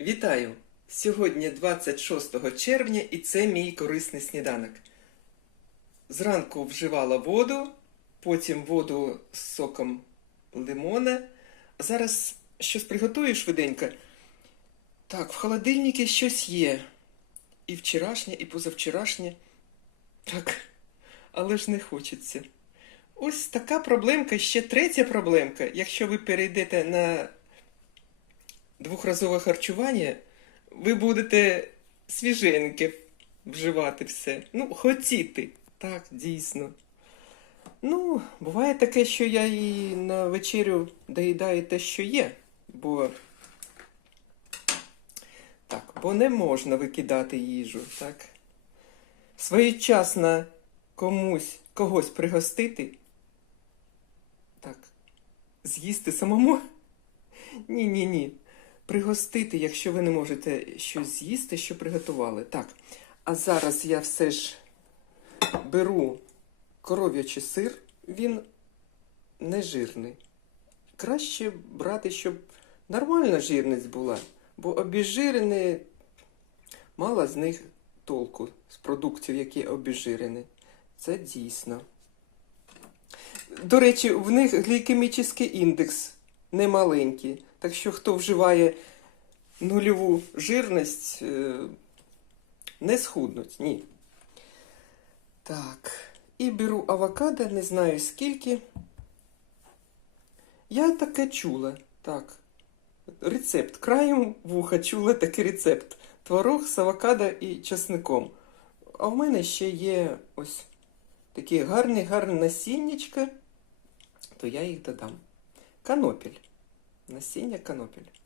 Вітаю! Сьогодні 26 червня і це мій корисний сніданок. Зранку вживала воду, потім воду з соком лимона. Зараз щось приготую швиденько. Так, в холодильнику щось є. І вчорашнє, і позавчорашнє. Так, але ж не хочеться. Ось така проблемка, ще третя проблемка. Якщо ви перейдете на двохразове харчування, ви будете свіженьке вживати все. Ну, хотіти. Так, дійсно. Ну, буває таке, що я і на вечерю доїдаю те, що є, бо. Так, бо не можна викидати їжу, так? Своєчасно комусь когось пригостити. Так. З'їсти самому? Ні, ні, ні. Пригостити, якщо ви не можете щось з'їсти, що приготували. Так. А зараз я все ж беру коров'ячий сир, він не жирний. Краще брати, щоб нормальна жирність була, бо обіжирені мало з них толку з продуктів, які обіжирені. Це дійсно. До речі, в них глікемічний індекс немаленький. Так що хто вживає нульову жирність, е, не схуднуть, ні. Так. І беру авокадо, не знаю скільки. Я таке чула. Так. Рецепт. Краєм вуха чула такий рецепт. Творог з авокадо і чесником. А в мене ще є ось такі гарні, гарні насіннячка, то я їх додам. Канопіль. Насіння канопіль.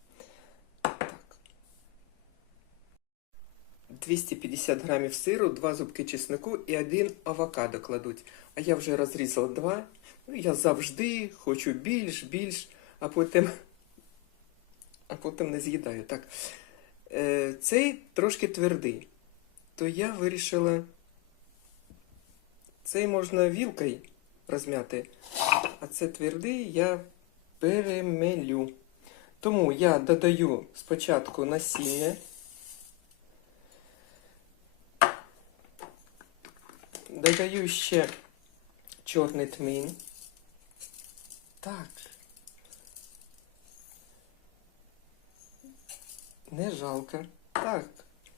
250 грамів сиру, 2 зубки чеснику і один авокадо кладуть. А я вже розрізала два. Ну, я завжди хочу більш, більш, а потім, а потім не з'їдаю. Так. Е, цей трошки твердий. То я вирішила. Цей можна вілкою розм'яти, а це твердий я перемелю. Тому я додаю спочатку насіння. Додаю ще чорний тмін. Так. Не жалко. Так.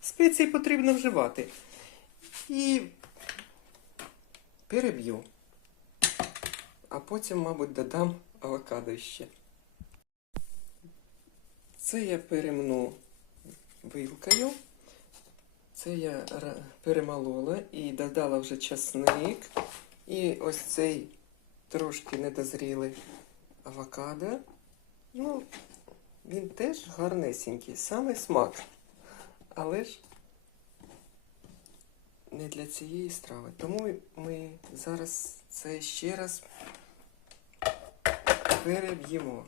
Спеції потрібно вживати. І переб'ю. А потім, мабуть, додам авокадо ще. Це я перемну вилкою. Це я перемолола і додала вже часник. І ось цей трошки недозрілий авокадо. Ну, він теж гарнесенький, саме смак. Але ж не для цієї страви. Тому ми зараз це ще раз переб'ємо.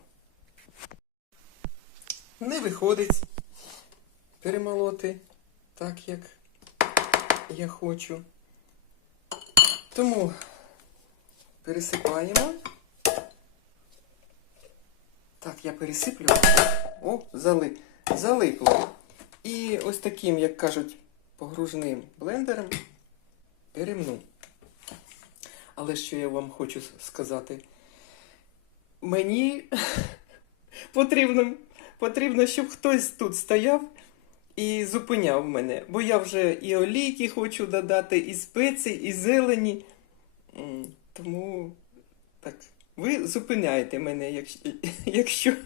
Не виходить перемолоти так, як я хочу. Тому пересипаємо. Так, я пересиплю. О, зали... залипло. І ось таким, як кажуть, погружним блендером перемну. Але що я вам хочу сказати? Мені потрібно, потрібно, щоб хтось тут стояв і зупиняв мене. Бо я вже і олійки хочу додати, і спеції, і зелені. Тому так, ви зупиняєте мене, якщо, якщо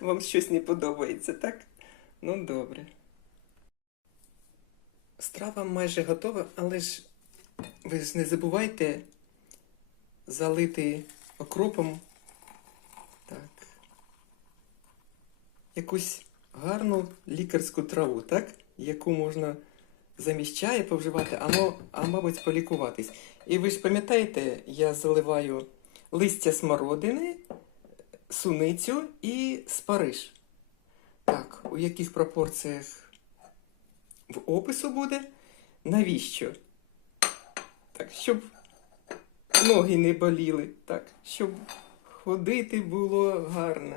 вам щось не подобається, так? Ну, добре. Страва майже готова, але ж ви ж не забувайте залити окропом так. Якусь гарну лікарську траву, так? Яку можна замість чаю повживати, а, а мабуть, полікуватись. І ви ж пам'ятаєте, я заливаю листя смородини, суницю і спариш. Так, у яких пропорціях в опису буде? Навіщо? Так, щоб ноги не боліли, так, щоб ходити було гарно.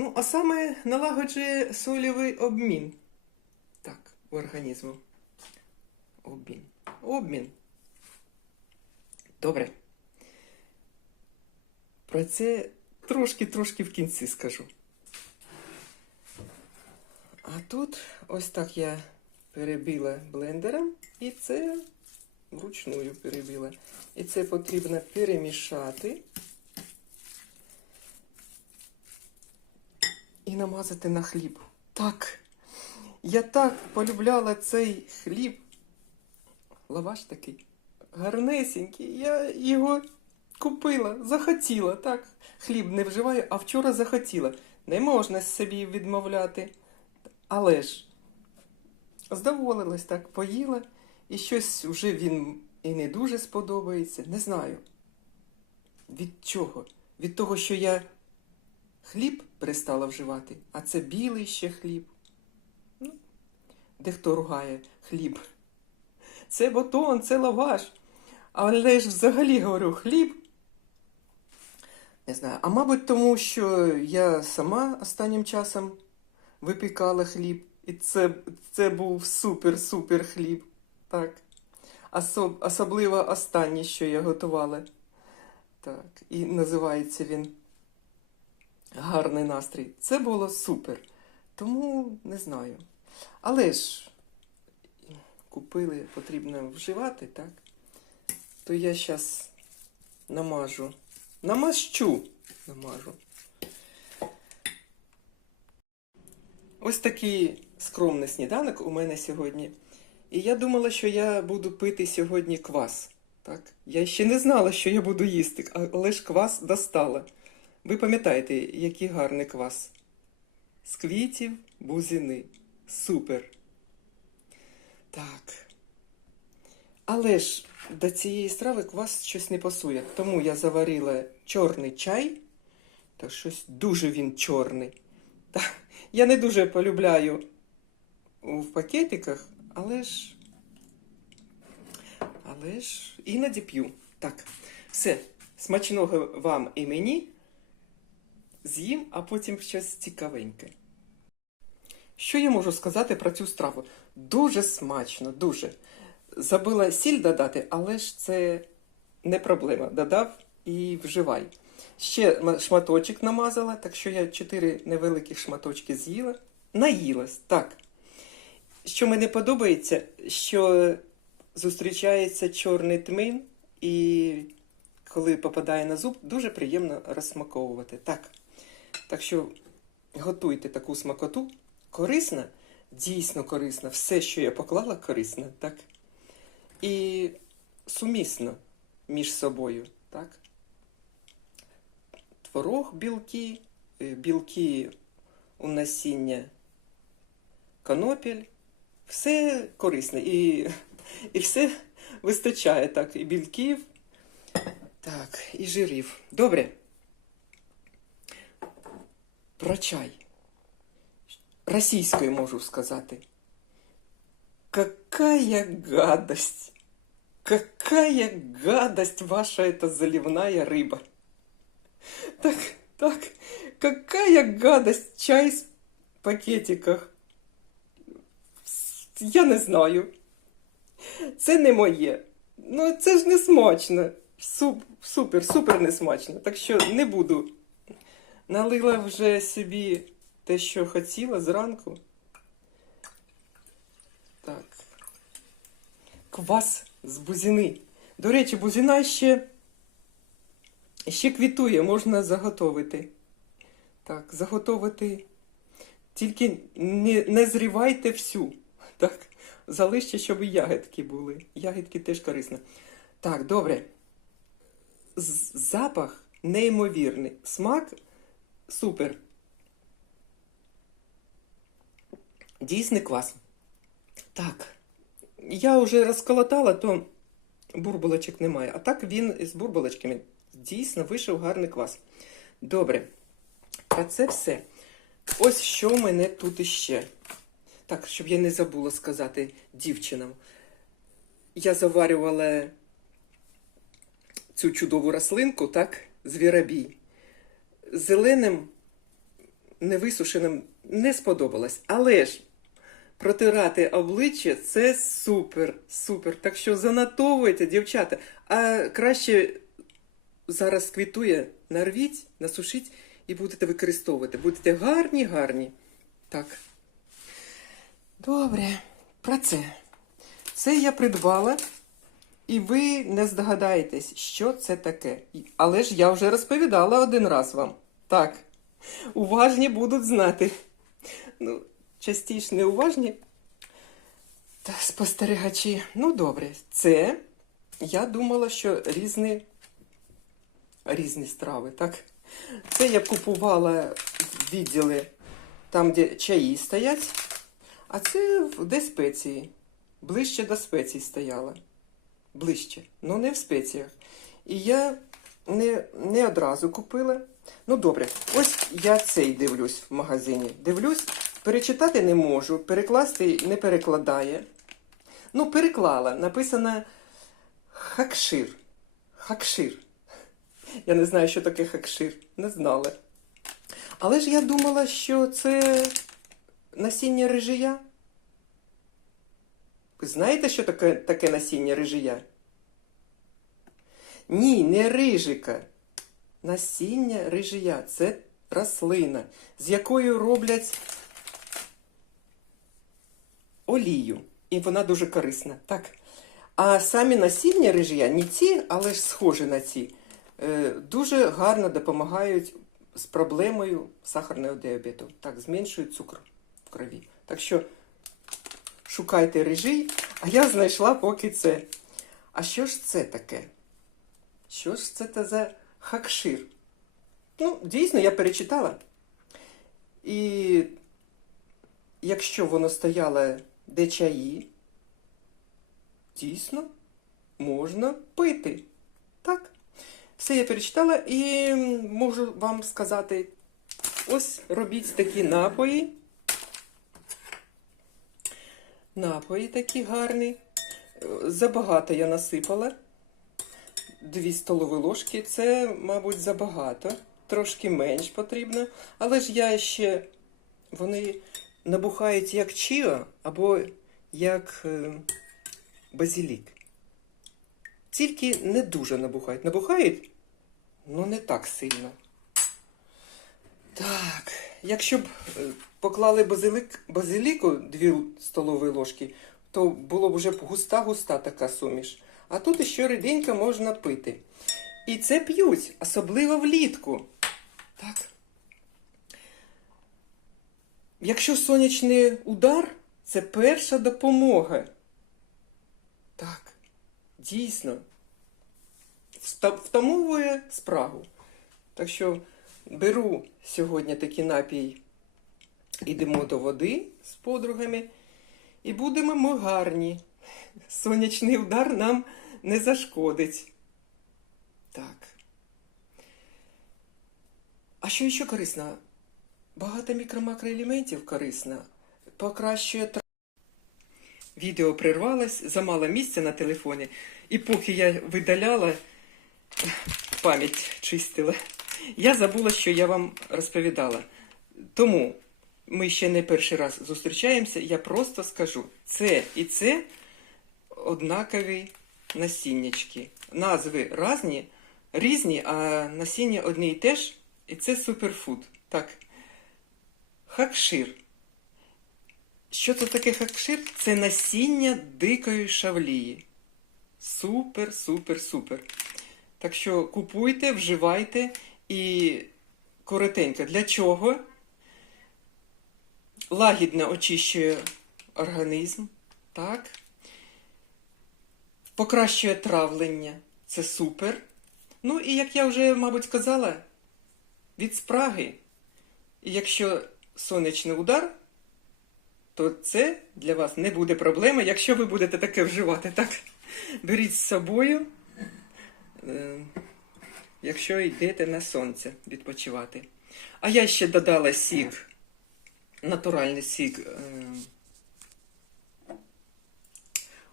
Ну, а саме налагоджує солєвий обмін. Так, в організму. Обмін. Обмін. Добре. Про це трошки-трошки в кінці скажу. А тут ось так я перебила блендером, і це вручную перебила. І це потрібно перемішати і намазати на хліб. Так. Я так полюбляла цей хліб. Лаваш такий гарнесенький. Я його купила, захотіла. Так, хліб не вживаю, а вчора захотіла. Не можна собі відмовляти. Але ж здоволилась так, поїла, і щось вже він і не дуже сподобається. Не знаю. Від чого? Від того, що я хліб перестала вживати, а це білий ще хліб. Ну, дехто ругає хліб. Це батон, це лаваш. Але ж взагалі говорю хліб. Не знаю. А мабуть, тому що я сама останнім часом випікала хліб. І це, це був супер-супер хліб. Так. Особ, особливо останнє, що я готувала. Так. І називається він Гарний настрій. Це було супер. Тому не знаю. Але ж купили, потрібно вживати, так? То я зараз намажу. Намащу. Намажу. Ось такий скромний сніданок у мене сьогодні. І я думала, що я буду пити сьогодні квас. Так? Я ще не знала, що я буду їсти, але ж квас достала. Ви пам'ятаєте, який гарний квас? З квітів бузини. Супер. Так. Але ж до цієї страви квас щось не пасує. Тому я заварила чорний чай. Та щось дуже він чорний. Та, я не дуже полюбляю в пакетиках, але ж. Але ж іноді п'ю. Так, все. Смачного вам і мені. З'їм, а потім щось цікавеньке. Що я можу сказати про цю страву? Дуже смачно, дуже. Забила сіль додати, але ж це не проблема. Додав і вживай. Ще шматочок намазала, так що я чотири невеликих шматочки з'їла. Наїлась, так. Що мені подобається, що зустрічається чорний тмин, і коли попадає на зуб, дуже приємно розсмаковувати. Так. Так що готуйте таку смакоту. Корисна, дійсно корисна. Все, що я поклала, корисне, так? І сумісно між собою, так? Творог, білки, е, білки у насіння конопіль. Все корисне. І, і все вистачає, так, і білків, так, і жирів. Добре. Про чай. Російською можу сказати. Какая гадость! Какая гадость ваша эта заливная рыба! Так, так, какая гадость чай в пакетиках. Я не знаю. Це не моє. Ну, це ж не смачно. Суп, супер, супер не смачно. Так що не буду. Налила вже собі те, що хотіла зранку. Так. Квас з бузини. До речі, бузина ще, ще квітує, можна заготовити. Так, заготовити. Тільки не, не зрівайте всю. Так, залиште, щоб і ягідки були. Ягідки теж корисно. Так, добре. Запах неймовірний. Смак супер. Дійсний квас. Так. Я вже розколотала, то бурбулочок немає. А так він із бурбулочками дійсно вийшов гарний квас. Добре. А це все. Ось що в мене тут іще. Так, щоб я не забула сказати дівчинам. Я заварювала цю чудову рослинку, так, звіробій. Зеленим невисушеним не сподобалось. Але ж протирати обличчя це супер, супер. Так що занотовуйте, дівчата. А краще зараз квітує, нарвіть, насушіть і будете використовувати. Будете гарні, гарні. Так. Добре, про це. Це я придбала, і ви не здогадаєтесь, що це таке. Але ж я вже розповідала один раз вам. Так. Уважні будуть знати. Ну, частіше не уважні. Та спостерігачі. Ну, добре, це я думала, що різні, різні страви, так? Це я купувала в відділі там, де чаї стоять, а це де спеції. Ближче до спецій стояла. Ближче, ну не в спеціях. І я не, не одразу купила. Ну добре, ось я цей дивлюсь в магазині. Дивлюсь, перечитати не можу, перекласти не перекладає. Ну, переклала. Написано хакшир. Хакшир. Я не знаю, що таке хакшир. Не знала. Але ж я думала, що це насіння рижия. Ви знаєте, що таке, таке насіння рижия? Ні, не рижика. Насіння рижия це рослина, з якою роблять олію. І вона дуже корисна. Так. А самі насіння рижия, не ці, але ж схожі на ці, е, дуже гарно допомагають з проблемою сахарного діабету. Так, зменшують цукор в крові. Так що шукайте рижий, а я знайшла поки це. А що ж це таке? Що ж це та за хакшир? Ну, дійсно, я перечитала. І якщо воно стояло де чаї, дійсно можна пити. Так. Все я перечитала і можу вам сказати: ось робіть такі напої. Напої такі гарні. Е, Забагато я насипала. Дві столові ложки. Це, мабуть, забагато. Трошки менш потрібно. Але ж я ще вони набухають як чіо або як е, базилік. Тільки не дуже набухають. Набухають, ну не так сильно. Так, якщо б е, поклали базилик, базиліку дві столові ложки, то було б вже густа-густа така суміш. А тут ще ріденько можна пити. І це п'ють, особливо влітку. Так. Якщо сонячний удар, це перша допомога. Так, дійсно. Втамовує спрагу. Так що беру сьогодні такий напій, ідемо до води з подругами, і будемо ми гарні. Сонячний удар нам не зашкодить. Так. А що ще корисно? Багато мікро-макроелементів корисно. Покращує Відео прервалось, замало місця на телефоні, і поки я видаляла, пам'ять чистила, я забула, що я вам розповідала. Тому ми ще не перший раз зустрічаємося, я просто скажу: це і це однакові насіннячки. Назви різні, різні, а насіння одне і те ж, і це суперфуд. Так. Хакшир. Що це таке хакшир? Це насіння дикої шавлії. Супер, супер, супер. Так що купуйте, вживайте і коротенько. Для чого? Лагідно очищує організм. Так. Покращує травлення. Це супер. Ну і як я вже, мабуть, казала, від спраги. І якщо сонячний удар, то це для вас не буде проблеми, якщо ви будете таке вживати. Так? Беріть з собою, е, якщо йдете на сонце відпочивати. А я ще додала сік, натуральний сік. е,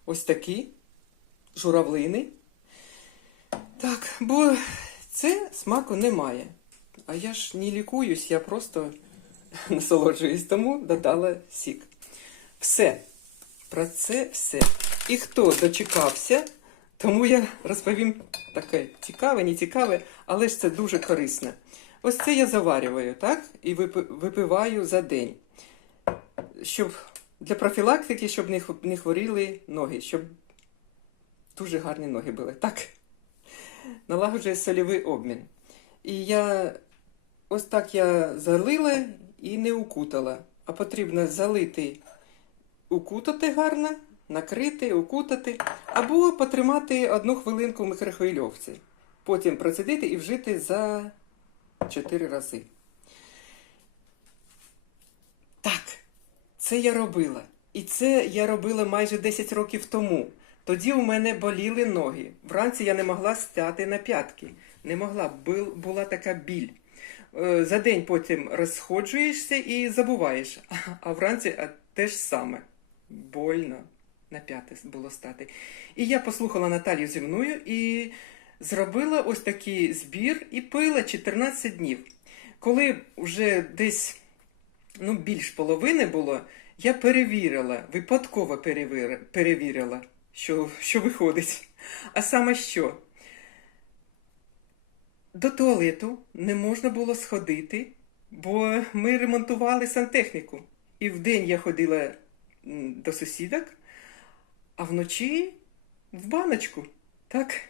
Ось такі журавлини. Так, бо це смаку немає. А я ж не лікуюсь, я просто насолоджуюсь, тому додала сік. Все. Про це все. І хто дочекався, тому я розповім таке цікаве, не цікаве, але ж це дуже корисно. Ось це я заварюю, так? І випиваю за день. Щоб для профілактики, щоб не хворіли ноги, щоб дуже гарні ноги були. Так. Налагоджує сольовий обмін. І я ось так я залила і не укутала. А потрібно залити, укутати гарно, накрити, укутати, або потримати одну хвилинку в мікрохвильовці. Потім процедити і вжити за 4 рази. Так, це я робила. І це я робила майже 10 років тому. Тоді у мене боліли ноги. Вранці я не могла стяти на п'ятки. Не могла, була така біль. Е, За день потім розходжуєшся і забуваєш. А вранці те ж саме. Больно на п'яти було стати. І я послухала Наталію зі мною і зробила ось такий збір і пила 14 днів. Коли вже десь ну, більш половини було, я перевірила, випадково перевірила, що, що виходить. А саме що? До туалету не можна було сходити, бо ми ремонтували сантехніку. І вдень я ходила до сусідок, а вночі в баночку. Так?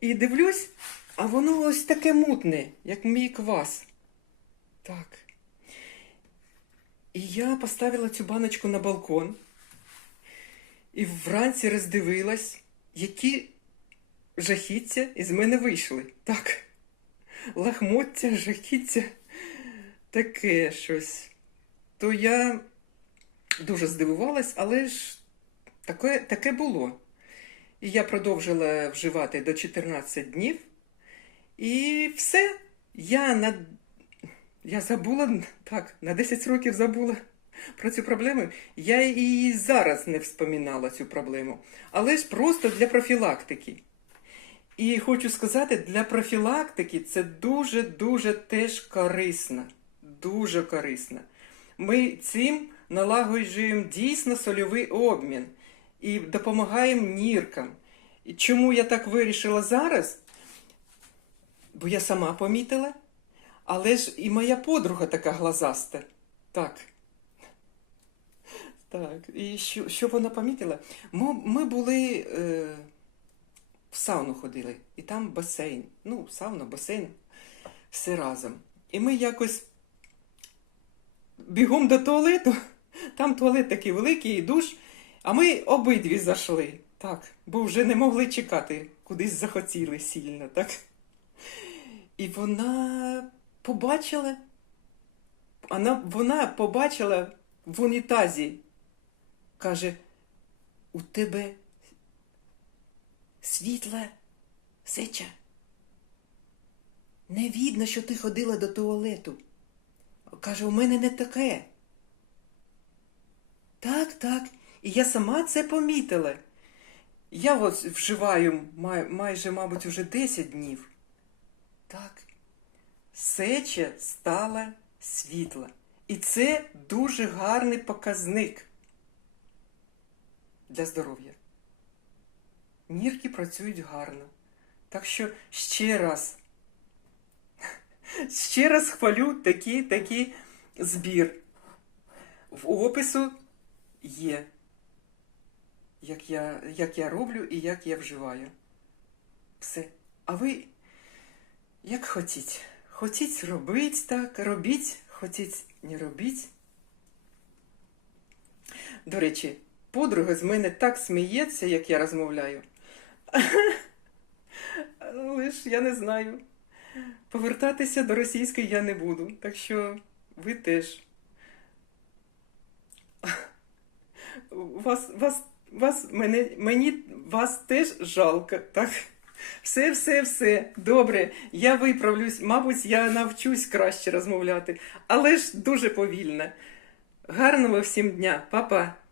І дивлюсь, а воно ось таке мутне, як мій квас. Так. І я поставила цю баночку на балкон і вранці роздивилась, які жахіття із мене вийшли. Так. Лахмоття, жахіття, таке щось. То я дуже здивувалась, але ж таке, таке було. І я продовжила вживати до 14 днів. І все. Я на я забула, так, на 10 років забула про цю проблему. Я і зараз не вспоминала цю проблему. Але ж просто для профілактики. І хочу сказати, для профілактики це дуже-дуже теж корисно. Дуже корисно. Ми цим налагоджуємо дійсно сольовий обмін і допомагаємо ніркам. Чому я так вирішила зараз? Бо я сама помітила. Але ж і моя подруга така глазаста. Так. Так. І що, що вона помітила? Ми, ми були е, в сауну ходили, і там басейн. Ну, сауна, басейн, все разом. І ми якось бігом до туалету. Там туалет такий великий і душ. А ми обидві зайшли. Так, бо вже не могли чекати, кудись захотіли сильно, так? І вона побачила, вона, вона побачила в унітазі, каже, у тебе світла сеча. Не видно, що ти ходила до туалету. Каже, у мене не таке. Так, так. І я сама це помітила. Я от вживаю май, майже, мабуть, уже 10 днів. Так. Сеча стала світла. І це дуже гарний показник для здоров'я. Нірки працюють гарно. Так що ще раз, ще раз хвалю такий, такий збір. В опису є, як я, як я роблю і як я вживаю. Все. А ви як хотіть. Хотіть робіть так, робіть, хотіть не робіть. До речі, подруга з мене так сміється, як я розмовляю. Ж я не знаю. Повертатися до російської я не буду, так що ви теж. Вас, вас, вас, мене, мені вас теж жалко, так? Все, все, все. Добре, я виправлюсь. Мабуть, я навчусь краще розмовляти, але ж дуже повільно. Гарного всім дня, Па-па.